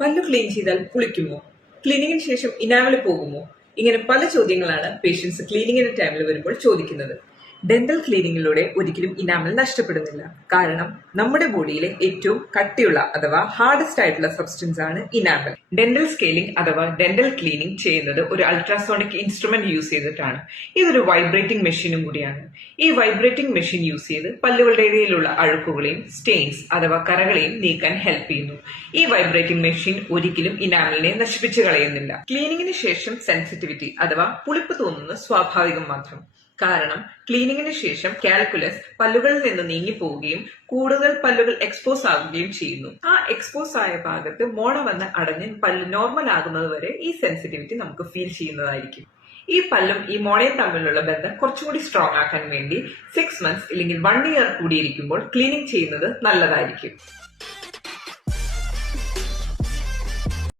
പല്ല് ക്ലീൻ ചെയ്താൽ പുളിക്കുമോ? ക്ലീനിങ്ങിന് ശേഷം ഇനാമൽ പോകുമോ? ഇങ്ങനെ പല ചോദ്യങ്ങളാണ് പേഷ്യൻസ് ക്ലീനിങ്ങിന്റെ ടൈമിൽ വരുമ്പോൾ ചോദിക്കുന്നത്. ഡെന്റൽ ക്ലീനിങ്ങിലൂടെ ഒരിക്കലും ഇനാമൽ നഷ്ടപ്പെടുന്നില്ല. കാരണം നമ്മുടെ ബോഡിയിലെ ഏറ്റവും കട്ടിയുള്ള അഥവാ ഹാർഡസ്റ്റ് ആയിട്ടുള്ള സബ്സ്റ്റൻസ് ആണ് ഇനാമൽ. ഡെന്റൽ സ്കെയിലിംഗ് അഥവാ ഡെന്റൽ ക്ലീനിങ് ചെയ്യുന്നത് ഒരു അൾട്രാസോണിക് ഇൻസ്ട്രുമെന്റ് യൂസ് ചെയ്തിട്ടാണ്. ഇതൊരു വൈബ്രേറ്റിംഗ് മെഷീനും കൂടിയാണ്. ഈ വൈബ്രേറ്റിംഗ് മെഷീൻ യൂസ് ചെയ്ത് പല്ലുകളുടെ ഇടയിലുള്ള അഴുക്കുകളെയും സ്റ്റെയിൻസ് അഥവാ കറകളെയും നീക്കാൻ ഹെൽപ്പ് ചെയ്യുന്നു. ഈ വൈബ്രേറ്റിംഗ് മെഷീൻ ഒരിക്കലും ഇനാമലിനെ നശിപ്പിച്ചു കളയുന്നില്ല. ക്ലീനിങ്ങിന് ശേഷം സെൻസിറ്റിവിറ്റി അഥവാ പുളിപ്പ് തോന്നുന്നത് സ്വാഭാവികം മാത്രം. കാരണം ക്ലീനിങ്ങിന് ശേഷം കാൽക്കുലസ് പല്ലുകളിൽ നിന്ന് നീങ്ങിപ്പോവുകയും കൂടുതൽ പല്ലുകൾ എക്സ്പോസ് ആകുകയും ചെയ്യുന്നു. ആ എക്സ്പോസ് ആയ ഭാഗത്ത് മോണ വന്ന് അടഞ്ഞ് പല്ല് നോർമൽ ആകുന്നത് വരെ ഈ സെൻസിറ്റിവിറ്റി നമുക്ക് ഫീൽ ചെയ്യുന്നതായിരിക്കും. ഈ പല്ലും ഈ മോണയും തമ്മിലുള്ള ബന്ധം കുറച്ചുകൂടി സ്ട്രോങ് ആക്കാൻ വേണ്ടി 6 months അല്ലെങ്കിൽ 1 year കൂടിയിരിക്കുമ്പോൾ ക്ലീനിങ് ചെയ്യുന്നത് നല്ലതായിരിക്കും.